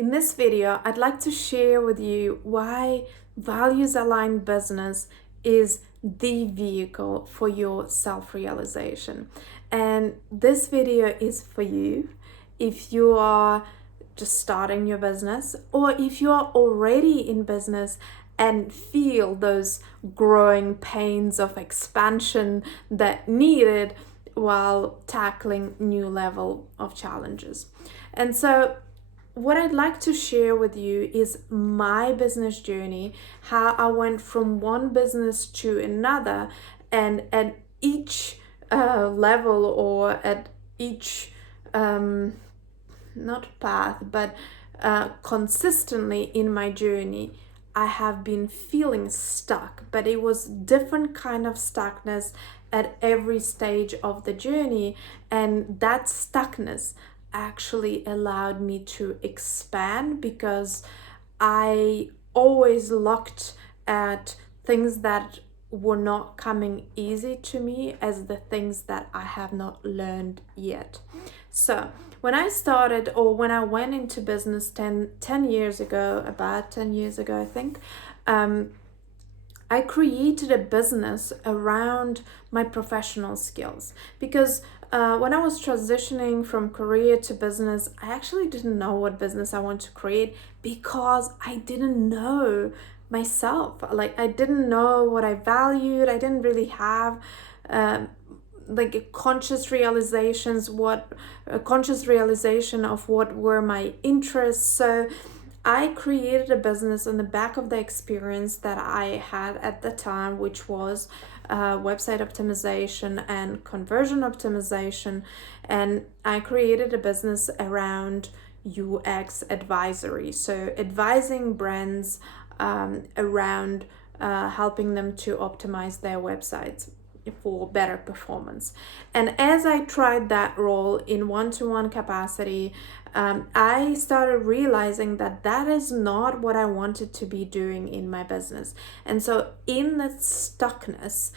In this video, I'd like to share with you why values aligned business is the vehicle for your self realization. And this video is for you if you are just starting your business, or if you are already in business and feel those growing pains of expansion that needed while tackling new level of challenges. And so what I'd like to share with you is my business journey, how I went from one business to another, and at each level, or at each not path, but consistently in my journey, I have been feeling stuck, but it was different kind of stuckness at every stage of the journey, and that stuckness actually allowed me to expand because I always looked at things that were not coming easy to me as the things that I have not learned yet. So when I started, or when I went into business 10 years ago, about 10 years ago, I think, I created a business around my professional skills because when I was transitioning from career to business, I actually didn't know what business I wanted to create because I didn't know myself. Like, I didn't know what I valued. I didn't really have like a conscious realization of what were my interests. So I created a business on the back of the experience that I had at the time, which was website optimization and conversion optimization. And I created a business around UX advisory, so advising brands around helping them to optimize their websites for better performance. And as I tried that role in one-to-one capacity, I started realizing that that is not what I wanted to be doing in my business. And so in that stuckness,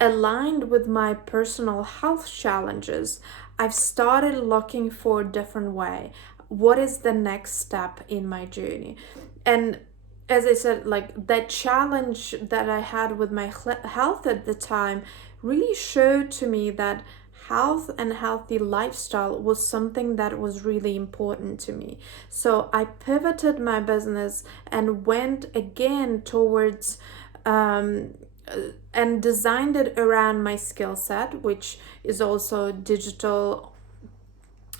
aligned with my personal health challenges, I've started looking for a different way. What is the next step in my journey? And as I said, like, that challenge that I had with my health at the time really showed to me that health and healthy lifestyle was something that was really important to me. So I pivoted my business and went again towards and designed it around my skill set, which is also digital.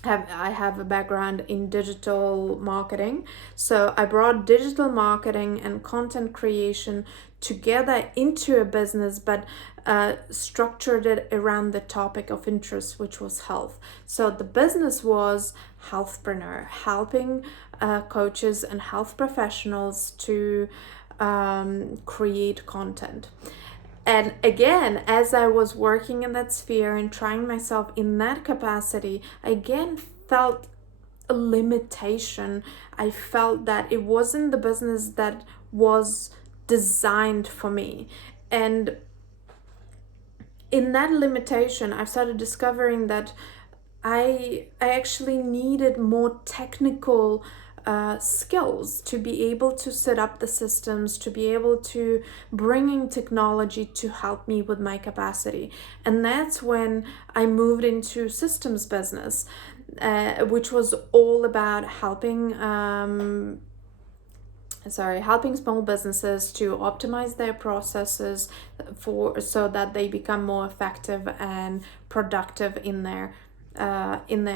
I have a background in digital marketing. So I brought digital marketing and content creation together into a business, but structured it around the topic of interest, which was health. So the business was Healthpreneur, helping coaches and health professionals to create content. And again, as I was working in that sphere and trying myself in that capacity, I again felt a limitation. I felt that it wasn't the business that was designed for me. And in that limitation, I've started discovering that I actually needed more technical skills to be able to set up the systems, to be able to bring in technology to help me with my capacity. And that's when I moved into systems business, which was all about helping small businesses to optimize their processes so that they become more effective and productive in their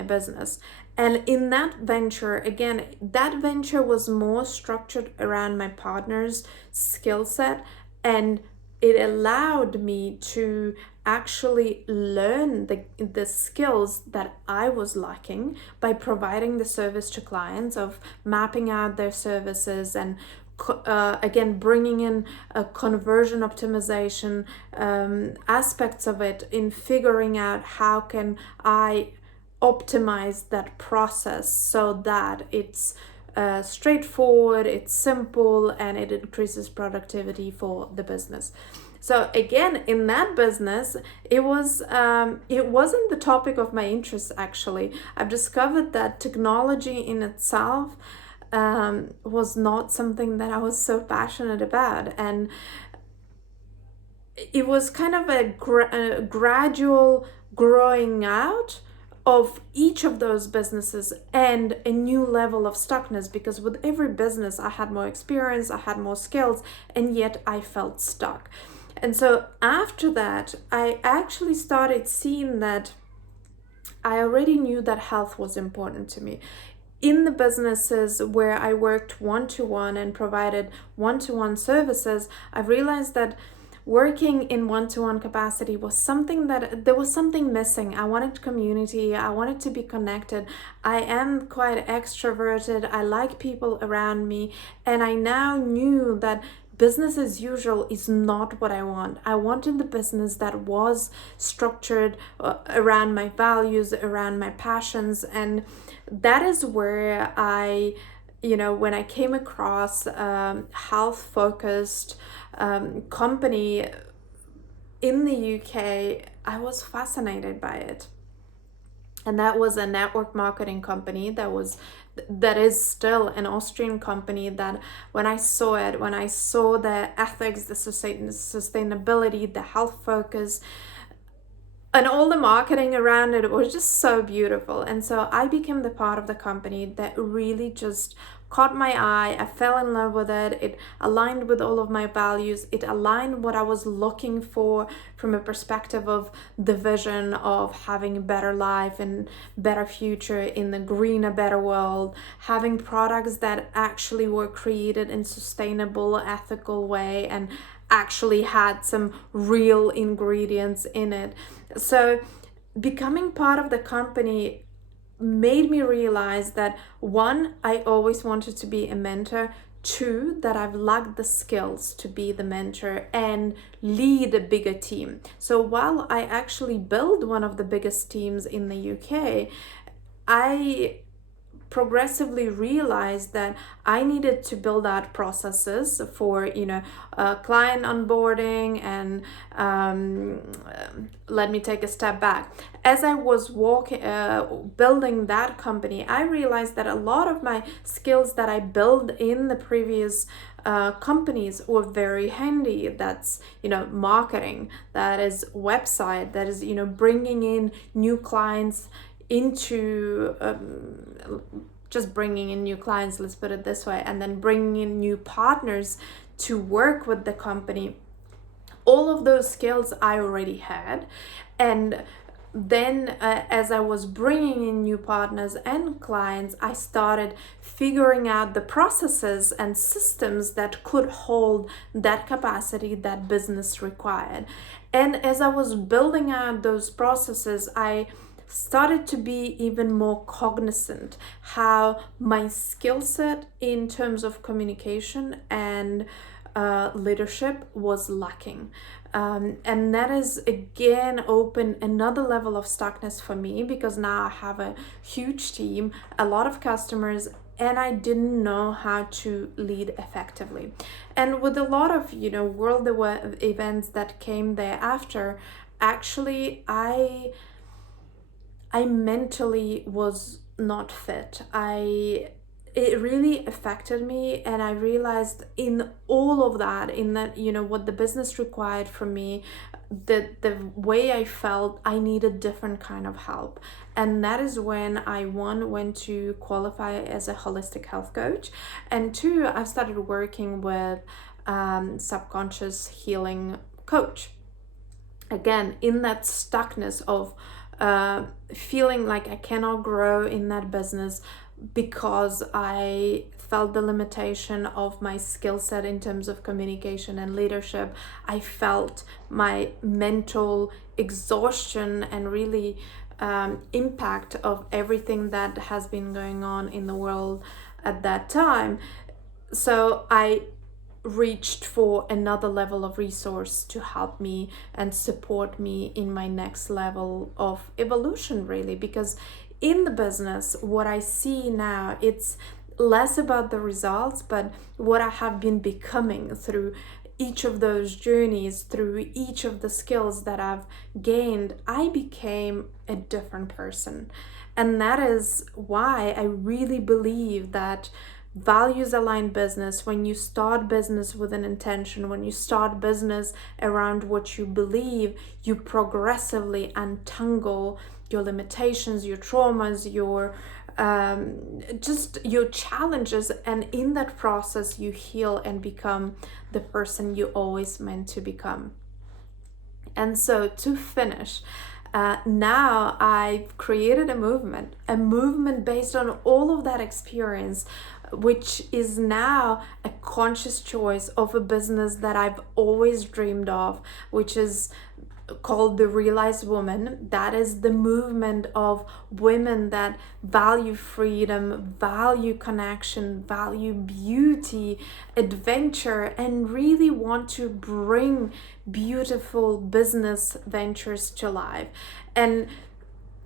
business. And in that venture, again, that venture was more structured around my partner's skill set, and it allowed me to actually learn the skills that I was lacking by providing the service to clients of mapping out their services and again bringing in a conversion optimization aspects of it, in figuring out how can I optimize that process so that it's straightforward, it's simple, and it increases productivity for the business. So again, in that business, it wasn't the topic of my interest. Actually, I've discovered that technology in itself was not something that I was so passionate about. And it was kind of a gradual growing out of each of those businesses and a new level of stuckness, because with every business I had more experience, I had more skills, and yet I felt stuck. And so after that, I actually started seeing that I already knew that health was important to me. In the businesses where I worked one-to-one and provided one-to-one services, I realized that working in one-to-one capacity was something that there was something missing. I wanted community, I wanted to be connected. I am quite extroverted, I like people around me, and I now knew that business as usual is not what I want. I wanted the business that was structured around my values, around my passions, and that is where when I came across health focused company in the UK, I was fascinated by it. And that was a network marketing company that is still an Austrian company, that when I saw the ethics, the sustainability, the health focus, and all the marketing around it was just so beautiful. And so I became the part of the company that really just caught my eye. I fell in love with it. It aligned with all of my values. It aligned what I was looking for from a perspective of the vision of having a better life and better future in the greener, better world, having products that actually were created in sustainable, ethical way and actually had some real ingredients in it. So becoming part of the company made me realize that, one, I always wanted to be a mentor. Two, that I've lacked the skills to be the mentor and lead a bigger team. So while I actually built one of the biggest teams in the UK, I progressively realized that I needed to build out processes for client onboarding. And let me take a step back. As I was building that company, I realized that a lot of my skills that I built in the previous companies were very handy. That's marketing, that is website, that is bringing in new clients into just bringing in new clients, let's put it this way, and then bringing in new partners to work with the company. All of those skills I already had. And then as I was bringing in new partners and clients, I started figuring out the processes and systems that could hold that capacity that business required. And as I was building out those processes, I started to be even more cognizant how my skill set in terms of communication and leadership was lacking. And that is again open another level of stuckness for me, because now I have a huge team, a lot of customers, and I didn't know how to lead effectively. And with a lot of world events that came thereafter, actually I mentally was not fit. It really affected me, and I realized in all of that, in that what the business required from me, the way I felt, I needed different kind of help. And that is when I, one, went to qualify as a holistic health coach, and two, I started working with subconscious healing coach. Again, in that stuckness of feeling like I cannot grow in that business because I felt the limitation of my skill set in terms of communication and leadership. I felt my mental exhaustion and really impact of everything that has been going on in the world at that time. So I reached for another level of resource to help me and support me in my next level of evolution, really. Because in the business, what I see now, it's less about the results, but what I have been becoming through each of those journeys, through each of the skills that I've gained. I became a different person. And that is why I really believe that values aligned business, when you start business with an intention, when you start business around what you believe, you progressively untangle your limitations, your traumas, your just your challenges, and in that process you heal and become the person you always meant to become. And so to finish, now I've created a movement based on all of that experience, which is now a conscious choice of a business that I've always dreamed of, which is called the Realized Woman. That is the movement of women that value freedom, value connection, value beauty, adventure, and really want to bring beautiful business ventures to life. And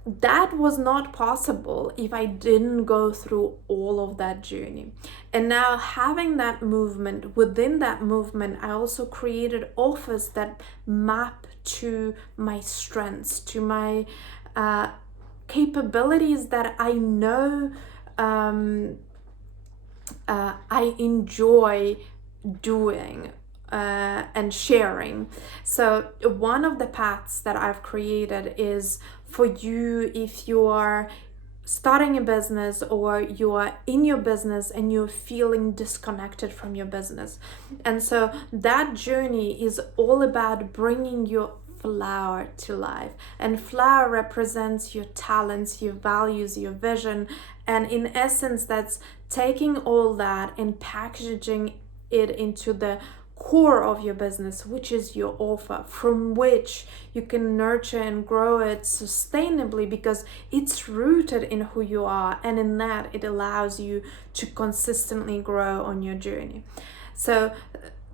that was not possible if I didn't go through all of that journey. And now, having that movement, within that movement, I also created offers that map to my strengths, to my capabilities that I know I enjoy doing and sharing. So one of the paths that I've created is for you, if you are starting a business or you are in your business and you're feeling disconnected from your business. And so that journey is all about bringing your flower to life. And flower represents your talents, your values, your vision. And in essence, that's taking all that and packaging it into the core of your business, which is your offer, from which you can nurture and grow it sustainably, because it's rooted in who you are, and in that it allows you to consistently grow on your journey. So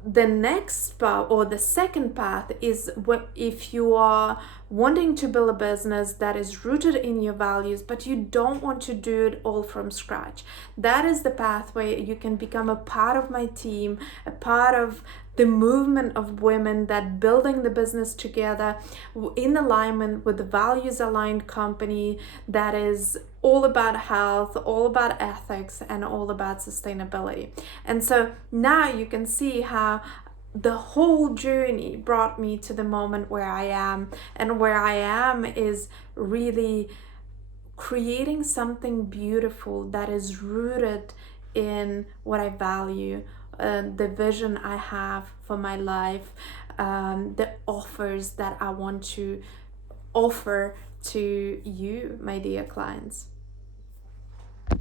the next path, or the second path, is what if you are wanting to build a business that is rooted in your values, but you don't want to do it all from scratch. That is the pathway you can become a part of my team, a part of the movement of women that building the business together in alignment with the values aligned company that is all about health, all about ethics, and all about sustainability. And so now you can see how the whole journey brought me to the moment where I am. And where I am is really creating something beautiful that is rooted in what I value, the vision I have for my life, the offers that I want to offer to you, my dear clients.